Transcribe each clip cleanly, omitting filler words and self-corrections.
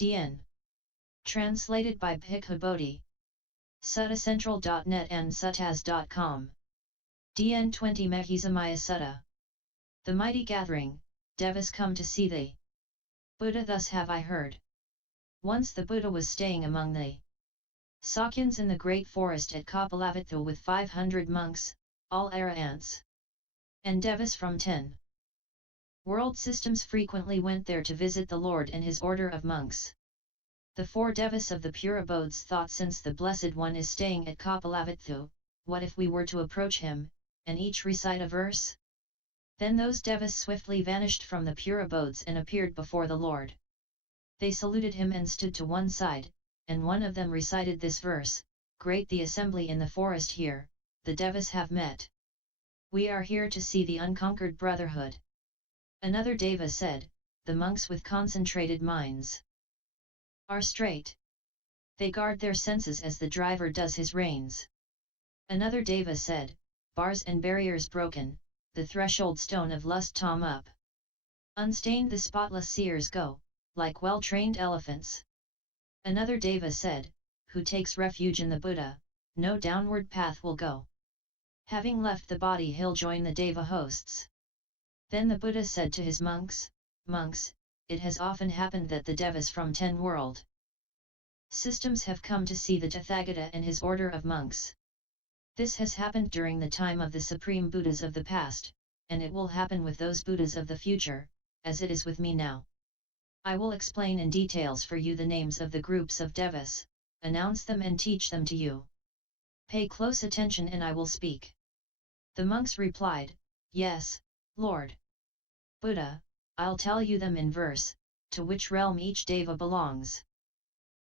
DN. Translated by Bhikkhu Bodhi. Suttacentral.net and suttaz.com. DN 20 Mahizamaya Sutta. The mighty gathering, Devas come to see thee. Buddha. Thus have I heard. Once the Buddha was staying among the Sakyans in the great forest at Kapilavatthu with 500 monks, all arahants and Devas from 10 world systems frequently went there to visit the Lord and his order of monks. The 4 Devas of the pure abodes thought, since the Blessed One is staying at Kapilavatthu, what if we were to approach him, and each recite a verse? Then those Devas swiftly vanished from the pure abodes and appeared before the Lord. They saluted him and stood to one side, and one of them recited this verse: Great the assembly in the forest here, the Devas have met. We are here to see the unconquered brotherhood. Another Deva said, the monks with concentrated minds are straight. They guard their senses as the driver does his reins. Another Deva said, bars and barriers broken, the threshold stone of lust tom up. Unstained the spotless seers go, like well-trained elephants. Another Deva said, who takes refuge in the Buddha, no downward path will go. Having left the body he'll join the Deva hosts. Then the Buddha said to his monks, Monks, it has often happened that the Devas from 10 world systems have come to see the Tathagata and his order of monks. This has happened during the time of the Supreme Buddhas of the past, and it will happen with those Buddhas of the future, as it is with me now. I will explain in details for you the names of the groups of Devas, announce them and teach them to you. Pay close attention and I will speak. The monks replied, Yes, Lord Buddha, I'll tell you them in verse, to which realm each Deva belongs.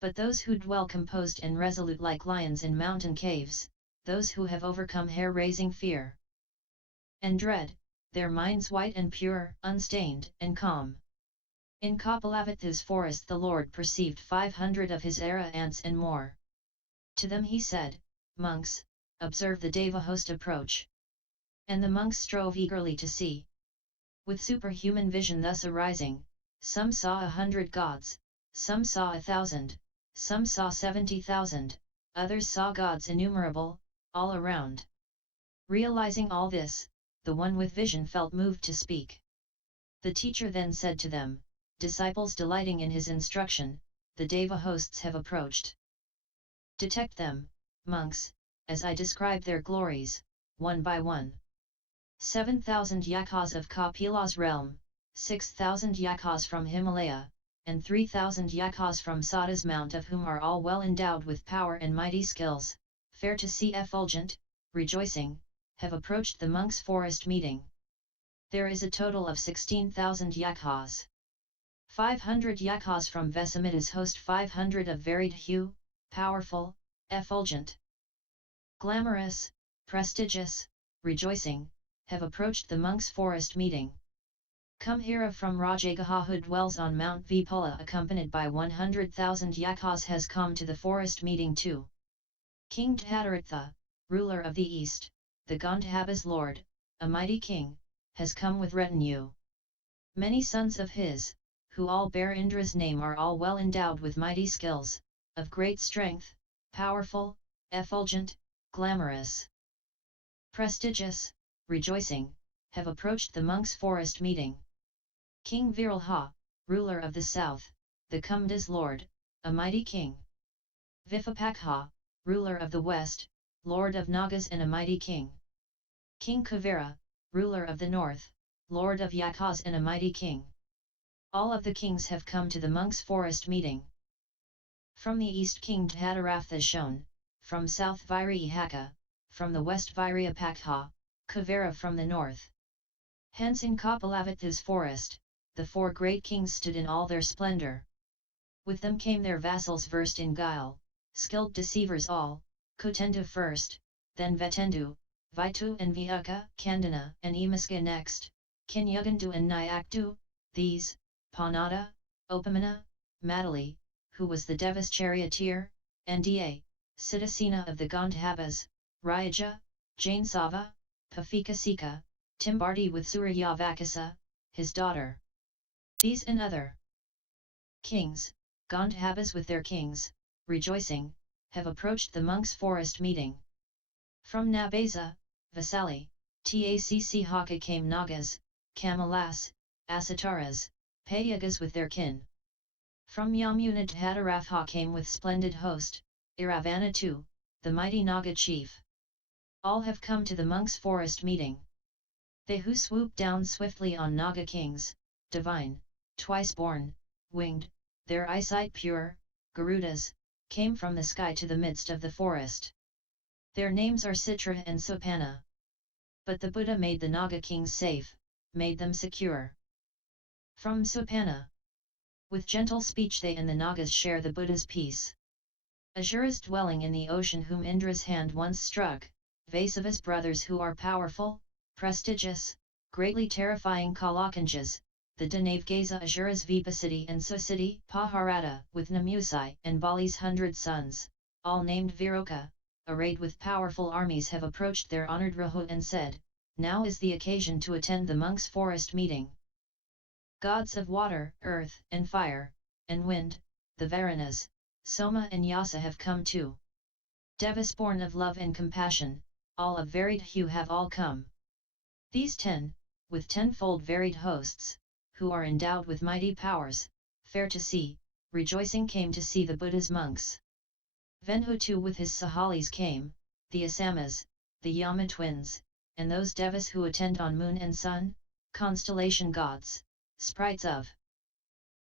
But those who dwell composed and resolute like lions in mountain caves, those who have overcome hair-raising fear and dread, their minds white and pure, unstained and calm. In Kapilavatthu's forest the Lord perceived 500 of his arahants and more. To them he said, Monks, observe the Deva host approach. And the monks strove eagerly to see. With superhuman vision thus arising, some saw 100 gods, some saw 1,000, some saw 70,000, others saw gods innumerable, all around. Realizing all this, the one with vision felt moved to speak. The teacher then said to them, Disciples delighting in his instruction, the Deva hosts have approached. Detect them, monks, as I describe their glories, one by one. 7,000 yakas of Kapila's realm, 6,000 yakas from Himalaya, and 3,000 yakas from Sada's mount, of whom are all well endowed with power and mighty skills, fair to see, effulgent, rejoicing, have approached the monks' forest meeting. There is a total of 16,000 yakas. 500 yakas from Vesamitta's host, 500 of varied hue, powerful, effulgent, glamorous, prestigious, rejoicing, have approached the monks' forest meeting. Kumhira from Rajagaha, who dwells on Mount Vipula, accompanied by 100,000 yakas, has come to the forest meeting too. King Dhataratha, ruler of the east, the Gandhabha's lord, a mighty king, has come with retinue. Many sons of his, who all bear Indra's name, are all well endowed with mighty skills, of great strength, powerful, effulgent, glamorous, prestigious, rejoicing, have approached the monks' forest meeting. King Viralha, ruler of the south, the Kumda's lord, a mighty king. Vipapakha, ruler of the west, lord of Nagas and a mighty king. King Kuvera, ruler of the north, lord of Yakas and a mighty king. All of the kings have come to the monks' forest meeting. From the east King Dhataratha is shown, from south Virihaka, from the west Viriyapakha, Kuvera from the north. Hence in Kapilavatthu's forest, the 4 great kings stood in all their splendor. With them came their vassals versed in guile, skilled deceivers all, Kutendu first, then Vetendu, Vitu and Vyaka, Kandana and Emaska next, Kinyugandu and Nyakdu, these, Panada, Opamana, Madali, who was the Devas charioteer, Nda, Siddhasena of the Gandhabhas, Ryaja, Jainsava, Pafikasika, Timbardi with Suryavakasa, his daughter. These and other kings, Gandhabas with their kings, rejoicing, have approached the monks' forest meeting. From Nabeza, Vasali, Tacc Haka came Nagas, Kamalas, Asataras, Payagas with their kin. From Yamuna Dhataratha came with splendid host, Iravana too, the mighty Naga chief. All have come to the monks' forest meeting. They who swoop down swiftly on Naga kings, divine, twice born, winged, their eyesight pure, Garudas, came from the sky to the midst of the forest. Their names are Citra and Sopanna. But the Buddha made the Naga kings safe, made them secure. From Sopanna. With gentle speech they and the Nagas share the Buddha's peace. Asuras dwelling in the ocean whom Indra's hand once struck, Vasava's brothers who are powerful, prestigious, greatly terrifying Kalakanjas, the Danavgaza Asuras Vipasiti and Susiti Paharata with Namusai and Bali's 100 sons, all named Viroka, arrayed with powerful armies have approached their honored Rahu and said, now is the occasion to attend the monks' forest meeting. Gods of water, earth, and fire, and wind, the Varanas, Soma and Yasa have come too. Devas born of love and compassion, all of varied hue have all come. These 10, with tenfold varied hosts, who are endowed with mighty powers, fair to see, rejoicing came to see the Buddha's monks. Venhu too with his Sahalis came, the Asamas, the Yama twins, and those Devas who attend on moon and sun, constellation gods, sprites of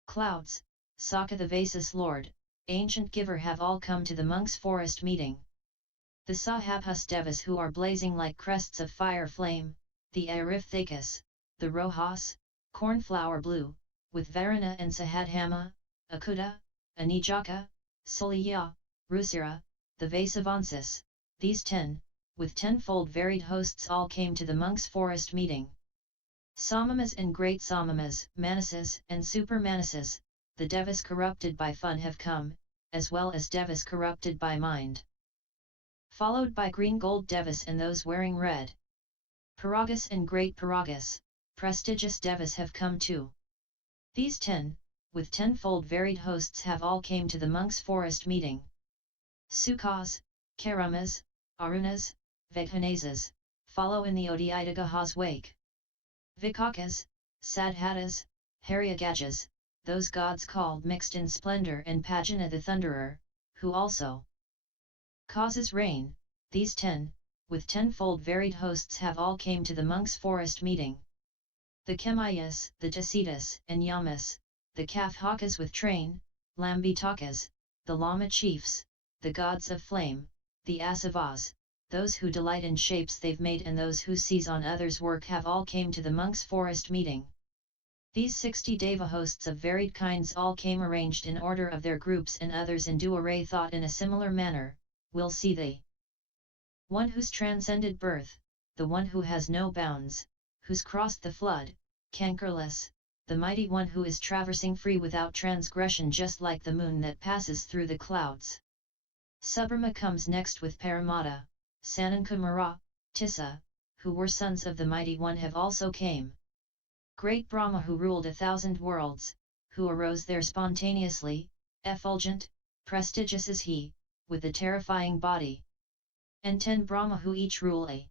clouds, Saka the Vasis Lord, ancient giver have all come to the monks' forest meeting. The Sahabhas Devas who are blazing like crests of fire flame, the Arifthacus, the Rojas, cornflower blue, with Varana and Sahadhama, Akuta, Anijaka, Suliya, Rusira, the Vasavansis, these 10, with tenfold varied hosts all came to the monks' forest meeting. Samamas and great Samamas, Manasas and super Manasas, the Devas corrupted by fun have come, as well as Devas corrupted by mind. Followed by green gold Devas and those wearing red. Paragas and great Paragas, prestigious Devas have come too. These 10, with tenfold varied hosts have all came to the monks' forest meeting. Sukas, Karamas, Arunas, Veghanasas, follow in the Odiyatagaha's wake. Vikakas, Sadhatas, Haryagajas, those gods called mixed in splendor and Pajana the Thunderer, who also causes rain, these 10, with tenfold varied hosts have all came to the monks' forest meeting. The Kemayas, the Tasitas and Yamas, the Kafhakas with train, Lambitakas, the Lama chiefs, the gods of flame, the Asavas, those who delight in shapes they've made and those who seize on others' work have all came to the monks' forest meeting. These 60 Deva hosts of varied kinds all came arranged in order of their groups and others in due array thought in a similar manner, will see they. One who's transcended birth, the one who has no bounds, who's crossed the flood, cankerless, the mighty one who is traversing free without transgression just like the moon that passes through the clouds. Subrahma comes next with Paramatta, Sanankumara, Tissa, who were sons of the mighty one have also came. Great Brahma who ruled 1,000 worlds, who arose there spontaneously, effulgent, prestigious is he, with the terrifying body. And 10 Brahma who each rule a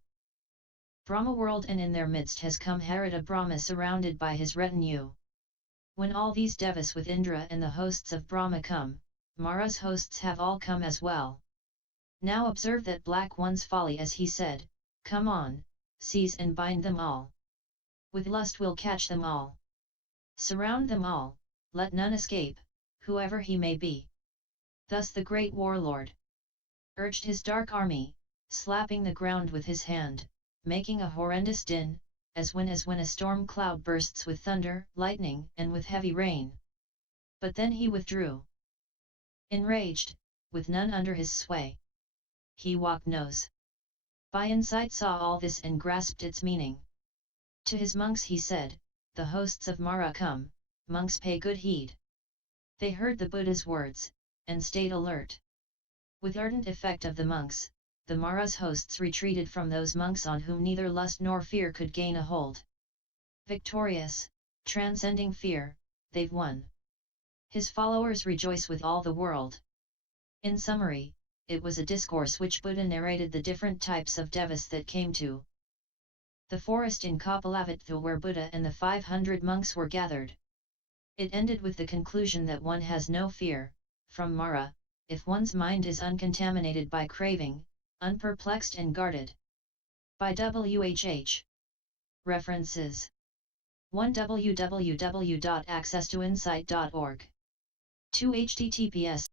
brahma-world and in their midst has come Harita Brahma surrounded by his retinue. When all these Devas with Indra and the hosts of Brahma come, Mara's hosts have all come as well. Now observe that black one's folly as he said, come on, seize and bind them all. With lust we'll catch them all. Surround them all, let none escape, whoever he may be. Thus the great warlord urged his dark army, slapping the ground with his hand, making a horrendous din, as when a storm cloud bursts with thunder, lightning and with heavy rain. But then he withdrew. Enraged, with none under his sway. He walked nose by insight saw all this and grasped its meaning. To his monks he said, the hosts of Mara come, monks pay good heed. They heard the Buddha's words, and stayed alert. With ardent effect of the monks, the Mara's hosts retreated from those monks on whom neither lust nor fear could gain a hold. Victorious, transcending fear, they've won. His followers rejoice with all the world. In summary, it was a discourse which Buddha narrated the different types of devas that came to the forest in Kapilavatthu where Buddha and the 500 monks were gathered. It ended with the conclusion that one has no fear from Mara, if one's mind is uncontaminated by craving, unperplexed and guarded. By WHH. References 1. www.accesstoinsight.org 2. https